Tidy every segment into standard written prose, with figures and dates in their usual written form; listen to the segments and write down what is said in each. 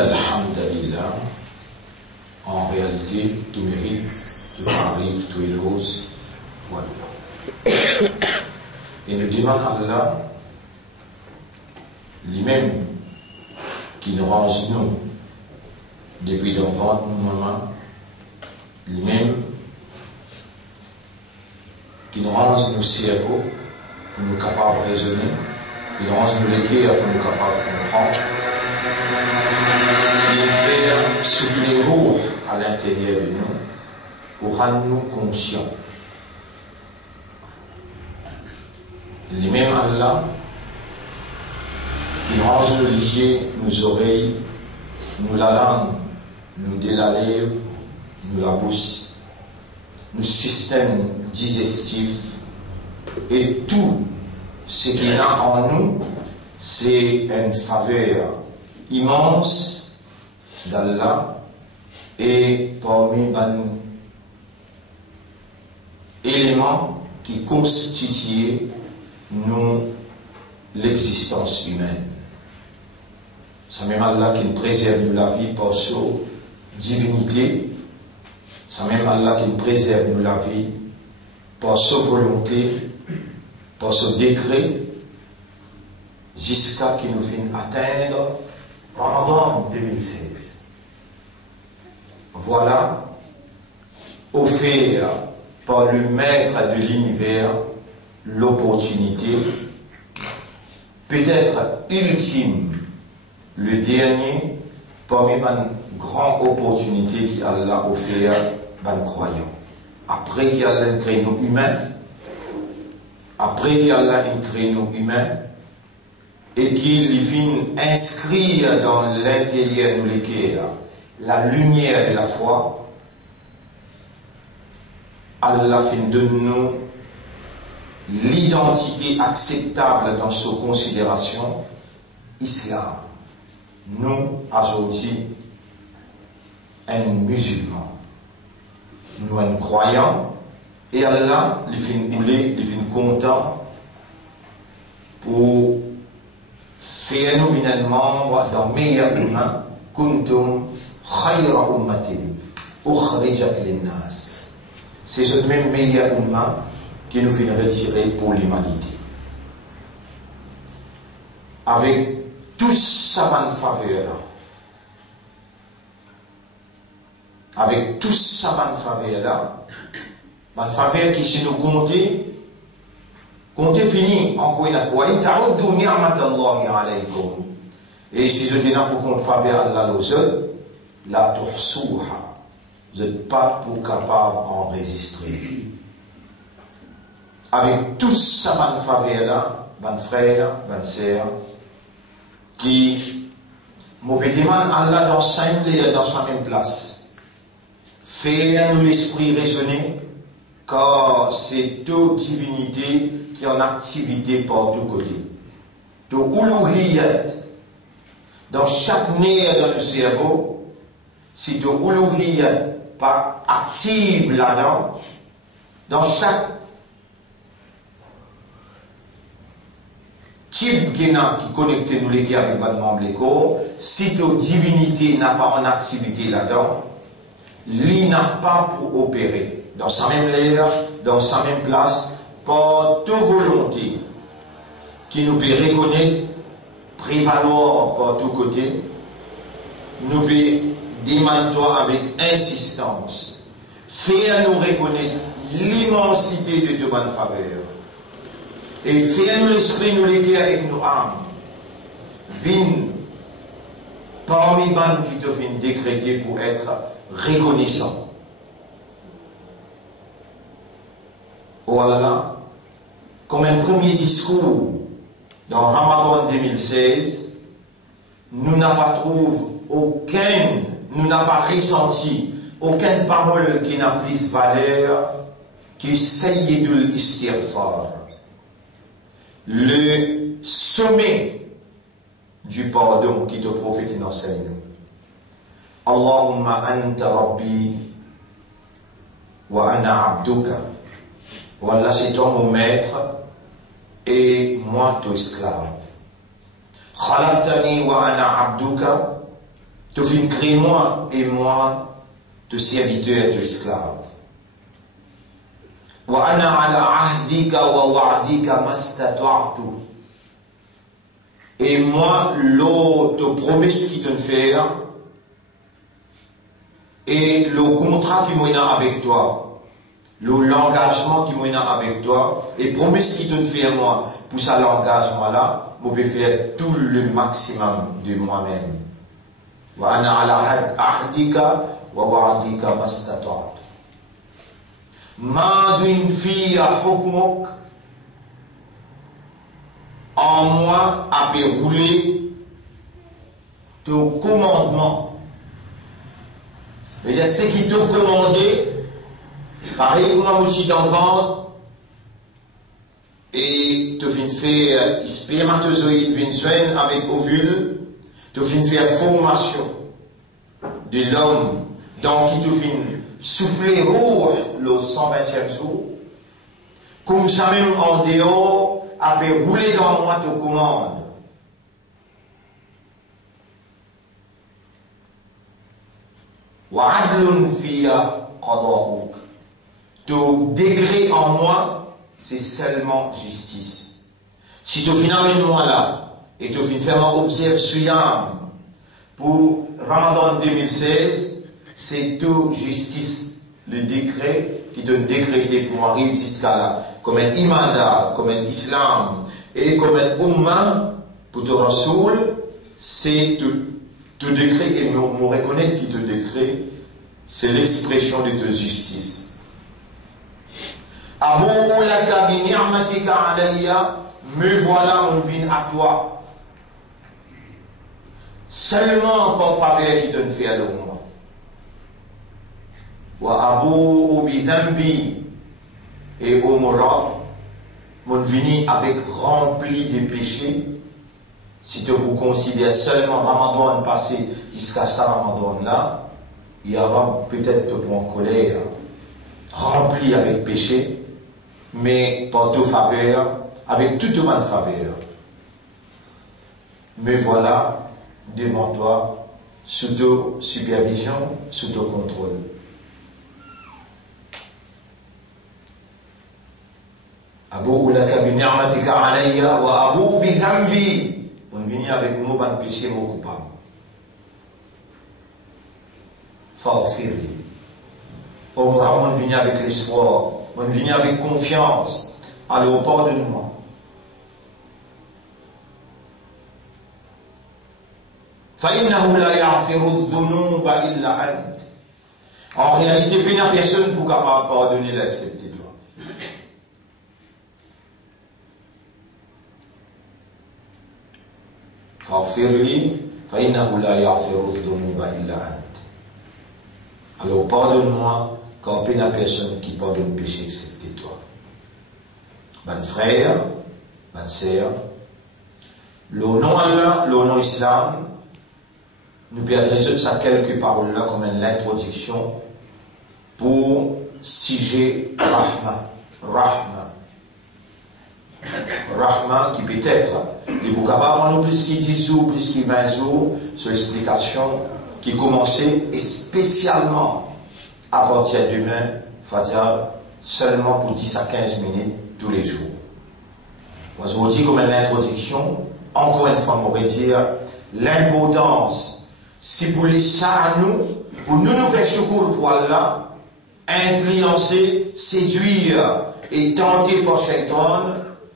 Alhamdulillah, en réalité, tout mérite, tout arrive, tout éloge, voilà. Et nous demandons à Allah, lui-même, qui nous range nous, depuis dans votre moment, lui-même, qui nous range nos cerveaux, pour nous capables de raisonner, qui nous range nos cœurs, pour nous capables de comprendre, il fait souffler l'eau à l'intérieur de nous pour rendre nous conscients. Lui-même Allah qui range nos yeux, nos oreilles, nous la langue, nous de la lèvre, nous la bouche, nos systèmes digestifs et tout ce qu'il y a en nous, c'est une faveur immense d'Allah et parmi les éléments qui constituent l'existence humaine. C'est même Allah qui nous préserve la vie par sa divinité. C'est même Allah qui nous préserve la vie par sa volonté, par son décret, jusqu'à qu'il nous finisse atteindre en 2016. Voilà, offert par le maître de l'univers, l'opportunité, peut-être ultime, le dernier, parmi les grandes opportunités qu'Allah a offert aux croyants. Après qu'Allah a créé nous humains, après qu'Allah a créé nous humains, et qu'il vient inscrire dans l'intérieur de nos cœurs la lumière de la foi, Allah fait de nous l'identité acceptable dans ses considérations, islam. Nous, aujourd'hui, un musulman, nous, un croyant, et Allah, il fait content pour faire nous venir membres dans meilleur humain, kuntum khayra ummatin ukhrijat linnas. C'est ce même meilleur humain qui nous vient retirer pour l'humanité. Avec toute sa bonne faveur, avec toute sa bonne faveur qui si nous compter fini, encore une fois. Et si je dis non pour compte faveur Allah le seul, la tuhsuha, vous n'êtes pas pour capable d'enregistrer. Avec toute sa bonne faveur là, bonne frère, bonne sœur, qui me demande Allah dans sa même place. Faire nous l'esprit raisonner, car c'est toute divinité qui est en activité par tous côtés. De uluhiyat, dans chaque nerf dans le cerveau, si de uluhiyat pas active là-dedans, dans chaque type qui connecte nous les avec le membre des corps, si de divinité n'a pas en activité là-dedans, lui n'a pas pour opérer. Dans sa même l'air, dans sa même place, par toute volonté qui nous peut reconnaître, prévaloir par tous côtés, nous peut demander avec insistance, faire nous reconnaître l'immensité de toute bonne faveur, et faire nous l'esprit nous léguer avec nos âmes, vin parmi les bandes qui te viennent décréter pour être reconnaissant. Oh Allah, comme un premier discours dans Ramadan 2016, nous n'avons pas trouvé aucune, nous n'avons pas ressenti aucune parole qui n'a plus valeur que Sayyidul Istighfar, le sommet du pardon qui te prophète et enseigne. Allahumma anta rabbi wa ana abduka. Voilà, c'est toi mon maître et moi ton esclave. Khalaqtani wa ana abduka. Tu fais créer moi et moi ton serviteur, ton esclave. Wa ana ala ahdika wa wa'dika mastata'tu. Et moi, l'autre promesse qui te fait et le contrat qui m'a avec toi, l'engagement qui m'a avec toi, et promesse qui te fait moi, pour ça l'engagement-là, je peux faire tout le maximum de moi-même. Wa ana ala ahdika wa wa'dika mastata'tu. Madun fiya hukmuk. En moi a déroulé ton commandement. Mais ce qui t'a commandé, pareil comme un petit d'enfant, et tu viens faire spermatozoïde viennent avec ovule, tu viens faire formation de l'homme, donc qui te viens souffler roux le 120e jour, comme ça même en dehors, a roulé dans moi te commande. Wa adlun fiya qada'uk. Ton décret en moi, c'est seulement justice. Si tu finis moi là, et tu finis faire observe Suyam pour Ramadan 2016, c'est toute justice, le décret qui te décrété pour moi arrive jusqu'à là. Comme un imanda, comme un islam, et comme un umma, pour te rasoul, c'est te décret, et me reconnaître qui te décret, c'est l'expression de ta justice. Abou laka bi ni'matika alayya, me voilà mon vin à toi. Seulement par faveur qui te fait à moi. Wa abou bi dhanbi. Et au moral, mon vini avec rempli de péchés. Si tu vous considères seulement Ramadan passé jusqu'à ça Ramadan là, il y aura peut-être pour en colère, rempli avec péché, mais par toute faveur, avec toute bonne faveur. Mais voilà, devant toi, sous ta supervision, sous ton contrôle. Abou laka bi ni'matika alayya wa abou bi dhanbi. On vient avec mon ban péché, mon coupable. Faghfirli. On vient avec l'espoir, on vient avec confiance. Alors pardonne-moi. Fa innahu la yaghfiru dhunuba illa ant. En réalité, il n'y a personne pour capable pardonner l'accepter. Alors pardonne-moi quand il n'y a personne qui pardonne le péché excepté toi. Mon frère, ma sœur, le nom Allah, le nom Islam, nous perdrons ça quelques paroles là comme une introduction pour sujet Rahma. Rahma. Rahma qui peut être les Boukaba, on plus qui 10 jours, plus qui 20 jours, sur l'explication qui commençait et spécialement à partir de demain, Fatia, seulement pour 10 à 15 minutes tous les jours. Moi, je vous dis comme une introduction, encore une fois, on pourrait dire l'importance, si pour les ça à nous, pour nous faire choukour pour Allah, influencer, séduire et tenter par Shaitan,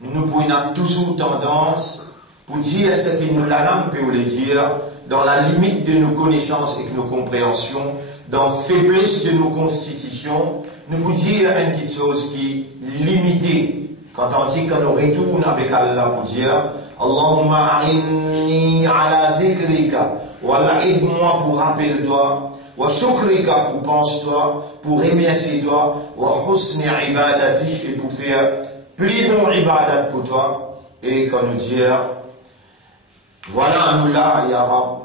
nous pourrions toujours tendance pour dire ce que nous l'avons peut le dire dans la limite de nos connaissances et de nos compréhensions, dans la faiblesse de nos constitutions, nous pouvons dire une petite chose qui est limitée. Quand on dit qu'on retourne avec Allah pour dire Allahumma a'inni ala dhikrika. Voilà, aide-moi pour rappeler-toi. Wa shukrika pour penser-toi, pour remercier-toi. Wa husni ibadatik, et pour faire plus bon ibadat pour toi. Et qu'on nous dit, voilà nous là, ya Rab.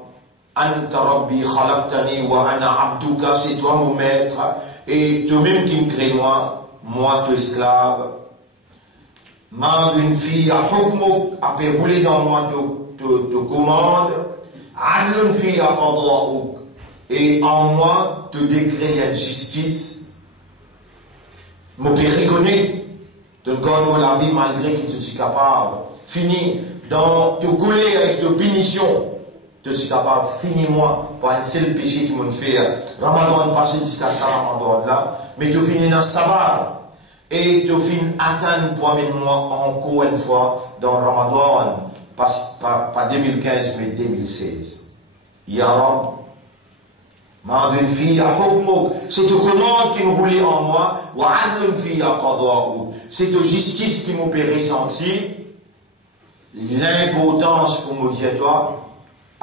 Anta Rabbi khalaqtani wa ana abduka, c'est toi mon maître. Et toi-même qui me crée moi ton esclave. Mande fille à hukmuk, à faire rouler dans moi te commande. Adlun fille à qada'uk. Et en moi te décret la justice. Mon père reconnaît. De garder la vie malgré que tu suis capable. Fini dans te couler avec de punition. Tu suis capable, finis-moi par un seul péché qui m'a fait. Ramadan passé jusqu'à ça, Ramadan là. Mais tu finis dans sabbat. Et tu finis atteindre toi-même-moi encore une fois dans Ramadan. Pas 2015, mais 2016. Ya Rab, mande une fille à hukmuk. C'est ta commande qui me roulait en moi. Wa adlun fille à qada'uk. C'est ta justice qui m'a fait ressentir l'importance pour me dire toi.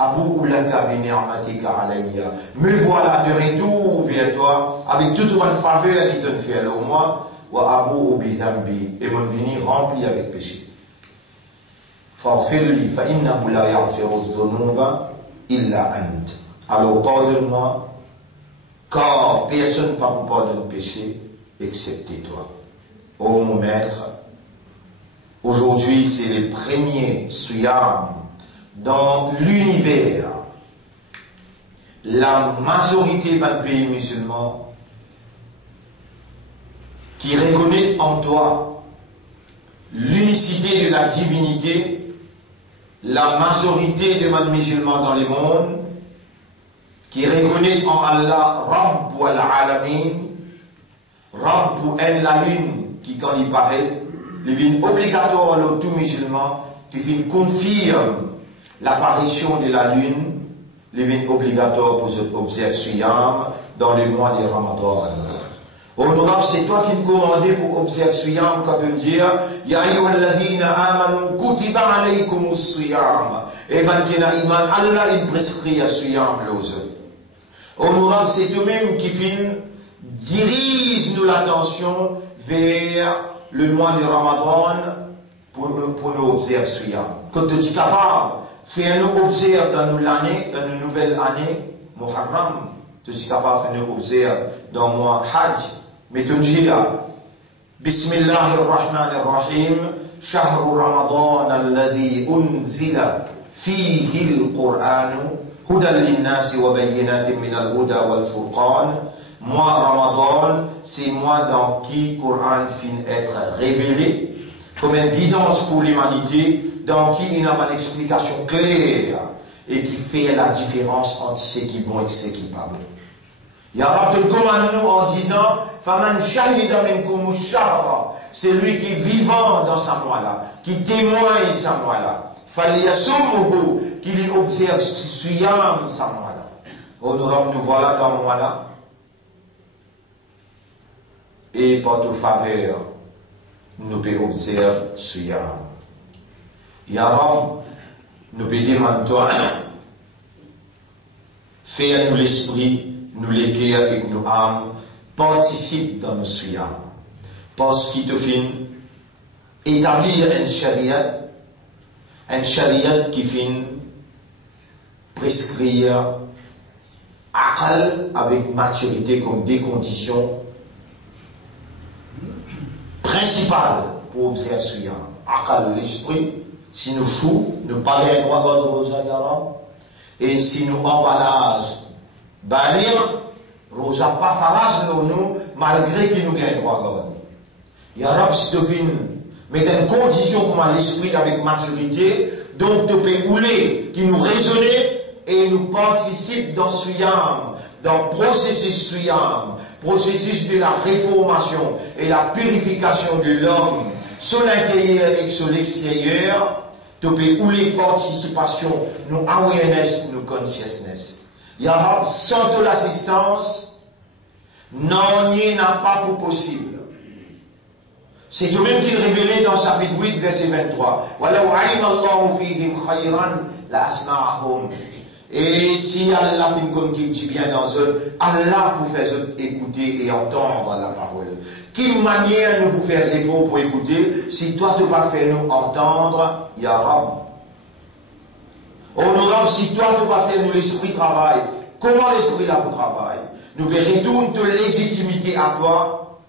Abu ulaka bi ni'matika alayya. Me voilà de retour vers toi avec toute ma faveur qui te fait au moi. Wa abu bi dhanbi. Et mon vini rempli avec péché. Faghfirli fa innahu la yaghfiru dhunuba illa ant. Alors pardonne-moi, car personne ne peut me pardonner le péché excepté toi. Ô mon maître, aujourd'hui c'est les premiers suyam dans l'univers. La majorité des pays musulmans qui reconnaissent en toi l'unicité de la divinité, la majorité des musulmans dans le monde qui reconnaissent en Allah Rabb al-Alamin, Rabb la lune qui quand il paraît, le vin obligatoire à tout musulman qui confirme l'apparition de la lune, le vin obligatoire pour observer Suyam dans le mois de Ramadan. Honorable, c'est toi qui me commandais pour observer Suyam quand on dit Ya ayyuhalladhina amanu kutiba alaykumus Suyam. Et ben qui n'a iman, Allah il prescrit à Suyam l'ose. Honorable, c'est toi-même qui dirige nous l'attention vers le mois de Ramadan pour nous observer Suyam. Quand tu es capable, fais-nous observer dans l'année, dans une nouvelle année, Muharram, tu es capable de faire nous observer dans le mois Hajj. Mais tu dis, Bismillahirrahmanirrahim, Shahru Ramadan alladhi unzila fihi al-Qur'anu, hudan linnasi wa bayyinatin min al-huda wal furqan. Moi, Ramadan, c'est moi dans qui le Coran finit être révélé, comme une guidance pour l'humanité, dans qui il y a une explication claire et qui fait la différence entre ce qui est bon et ce qui n'est pas bon. Il y a un commande nous en disant Faman shahida minkum ash-shahra, c'est lui qui est vivant dans sa mois-là, qui témoigne sa mois-là. Faliyasumhu, qui lui observe Suyam sa mois-là. Honorable, nous voilà dans le mois-là. Et par toute faveur, nous pouvons observer Suyam. Ya Rab, nous pouvons demander toi, fais-nous l'esprit, nous les cœurs et nos âmes, participe dans nos Suyam. Parce qu'il te fait établir un chariot qui fait prescrire Aqal avec maturité comme des conditions principales pour observer Suyam. Aqal, l'esprit, si nous fous, nous parlons un droit d'ordre Rosa Yaram, et si nous emballage, balir, Rosa pas farage nous, malgré qu'il nous gagne droit d'ordre. Yarab, si tu viens mettre une condition pour l'esprit avec maturité, donc tu peux rouler, qui nous raisonne et nous participe dans Suyam, dans le processus Suyam, processus de la réformation et la purification de l'homme, sur l'intérieur et sur l'extérieur, tu peux rouler participation, nous awareness, nous consciousness. Yarab, sans toute l'assistance, non, il n'a pas pour possible. C'est eux-mêmes qui le révélaient dans chapitre 8, verset 23. Et si Allah fait comme qu'il dit bien dans eux, Allah pour faire écouter et entendre la parole. Quelle manière nous pour faire efforts pour écouter, si toi tu vas faire nous entendre, Ya Rab. Honorable, si toi tu vas faire nous l'esprit travail, comment l'esprit là pour travail? Nous retourne de légitimité à toi.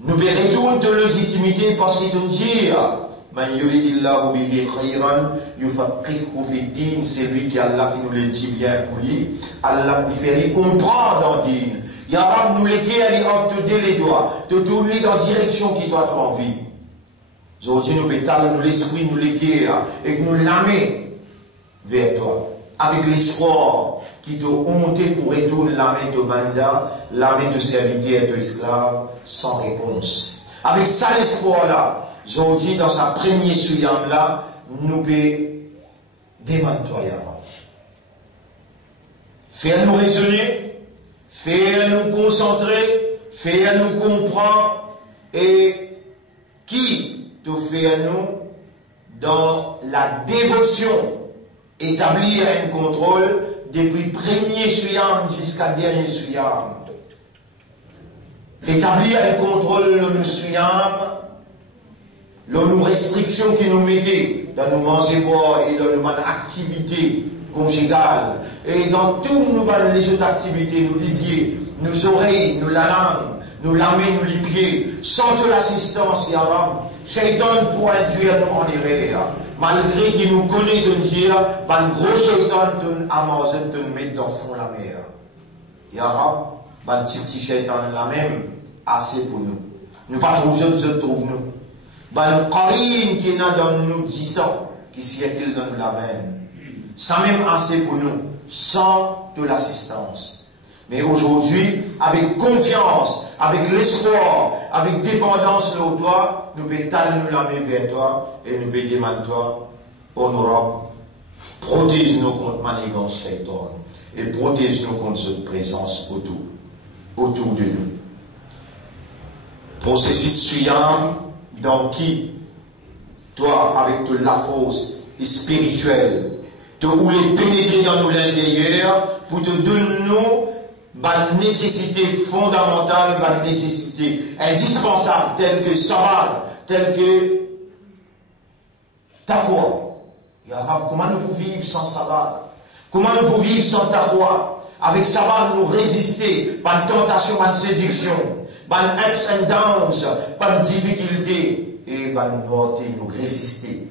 Nous retourne de légitimité parce qu'il te dit, c'est lui qui Allah fait nous le dit bien pour lui. Allah nous fait comprendre en din. Ya Rab nous léguer à lui te les doigts, te tourner dans la direction qui doit être envie. Aujourd'hui nous bétal, nous l'esprit nous léguer et que nous l'amener vers toi. Avec l'espoir qui te honte pour retourner la main de mandat, la main de serviteur et de esclave, sans réponse. Avec ça l'espoir-là, aujourd'hui dans sa première souyam là, nous pouvons demander-toi, Ya Rab. Fais-nous raisonner, fais-nous concentrer, fais-nous comprendre, et qui te fait nous dans la dévotion établir un contrôle depuis premier suyam jusqu'à dernier suyam. Établir un contrôle de nos suyam, nos restrictions qui nous mettaient dans nos manger boire et dans nos activités conjugales. Et dans toutes les autres activités, nous disiez, nos oreilles, nous la langue, nous la main, nous les pieds, sans de l'assistance, Ya Rab, Shaitan pour induire nous en erreur. Malgré qu'il nous connaît de dire, ban gros Shaitan de Amazon de nous mettre dans le fond la mer. Ya Rab, ban petit Shaitan la même, assez pour nous. Nous pas trop jeunes, je trouve nous. Ban Karim qui est dans nous 10 ans, qui siècle dans nous la même. Ça même assez pour nous, sans de l'assistance. Mais aujourd'hui, avec confiance, avec l'espoir, avec dépendance de toi, nous pouvons nous la main vers toi et nous pouvons demander toi, honorable, protège-nous contre manigance Shaitan et protège-nous contre cette présence autour de nous. Processus suivant, dans qui, toi, avec de la force spirituelle, te rouler pénétrer dans nous l'intérieur pour te donner nous une nécessité fondamentale, une nécessité indispensable, telle que sabbat, telle que taqwa. Ya Rab, comment nous pouvons vivre sans sabbat? Comment nous pouvons vivre sans taqwa? Avec sabbat, nous résister, pas de tentation, pas de séduction, pas de ups and downs, pas de difficultés, et pas de volonté, nous résister.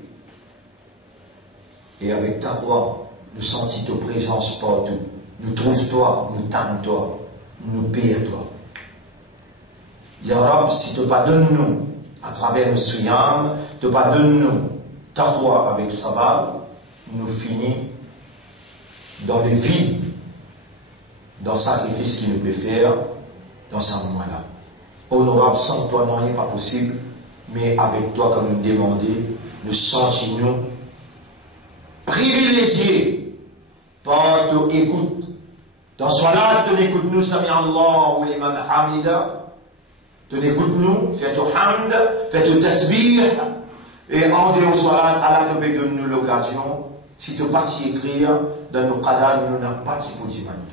Et avec taqwa, nous sentis ta présence partout. Nous trouvons toi, nous t'aimons toi, nous payons toi. Ya Rab, si tu pardonnes-nous à travers nos suyam, tu pardonnes-nous taqwa avec sabbat, nous finissons dans le vide, dans le sacrifice qu'il nous peut faire, dans ce moment-là. Honorable, sans toi, non, il n'est pas possible, mais avec toi, comme nous demandons, nous sentons-nous privilégiés par ton écoute. Dans ce là, tu écoutes nous, Sami Allah ou l'imam Hamida, tu écoutes nous, fais ton hamd, fais ton tasbih, et en dehors de Allah, Allah te donne nous l'occasion, si tu pas t'y écrire, dans nos qadar, nous n'avons pas t'y pour dire maintenant.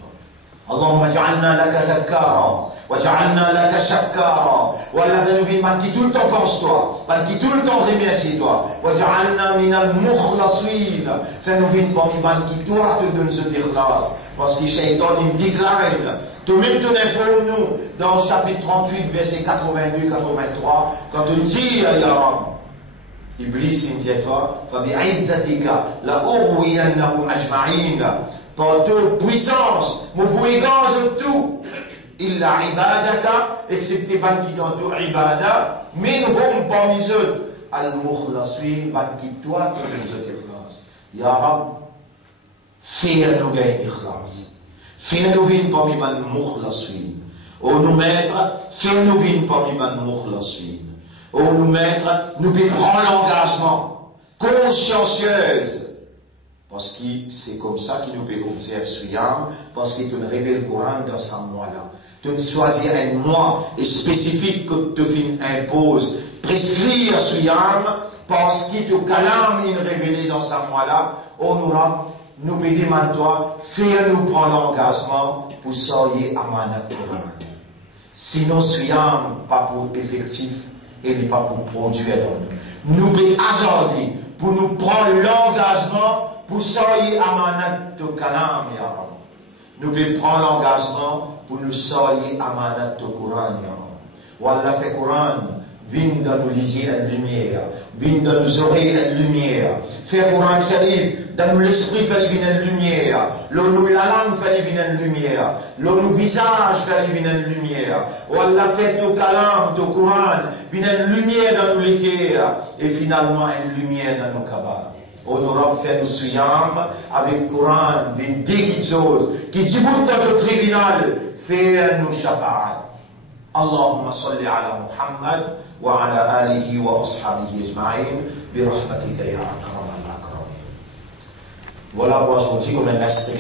Allahumma ja'alna laka dhakkara, wa ja'alna laka shakkara, wa Allah nous vient man qui tout le temps pense toi, man qui tout le temps remercie toi, wa ja'alna minal mukhlasin, fais nous vient parmi man qui toi te donne ce ikhlas, parce que Shaitan il décline. Toi-même tu informes nous dans le chapitre 38, verset 82-83, quand tu dis Ya Rab, Iblis il dit à toi, Fabi aizzatika la urwiyannahum ajma'in, par ta puissance, mon brigance tout, illa ibadaka, excepté ban qui dans ton ibada, minhum parmi eux, al-mukhlasin, ban qui toi te donne ce ikhlas. Ya Rab, fais-nous gagner ikhlas. Fais-nous vivre parmi ban mukhlasin. Oh nous maîtres, fais-nous vivre parmi ban mukhlasin. Oh nous maîtres, nous pouvons prendre l'engagement consciencieuse. Parce que c'est comme ça qu'il nous peut observer Suyam, parce qu'il te révèle le Coran dans ce mois-là. Tu choisis un mois spécifique que tu imposes. Prescrire suyam, parce qu'il te calame il révélé dans sa mois-là, on aura, nous pédimons à toi, fais-nous prendre l'engagement pour sortir à Manat Coran. Sinon, suyam, pas pour effectif, et pas pour produire dans nous. Nous pouvons hasarder pour nous prendre l'engagement pour sortir à Manat de Kalam, ya Rab. Nous pouvons prendre l'engagement pour nous sortir à Manat de Coran, ya Rab. Wallah fait Coran. Viens dans nos lisiers en lumière, viens dans nos oreilles en lumière. Fais Coran Sharif, dans nos esprits fait une lumière. L'eau la langue fait une lumière. L'eau visage fait une lumière. Wallah fait tout kalam, tout Coran, une lumière dans nos ligueurs. Et finalement une lumière dans nos cabas. On aura fait nos suyam avec Coran, vin déguisor, qui dit dans notre tribunal, fait nos shafa'at. اللهم صل على محمد وعلى آله وأصحابه أجمعين برحمتك يا أكرم الأكرمين. Voilà pour aujourd'hui comme une instruction.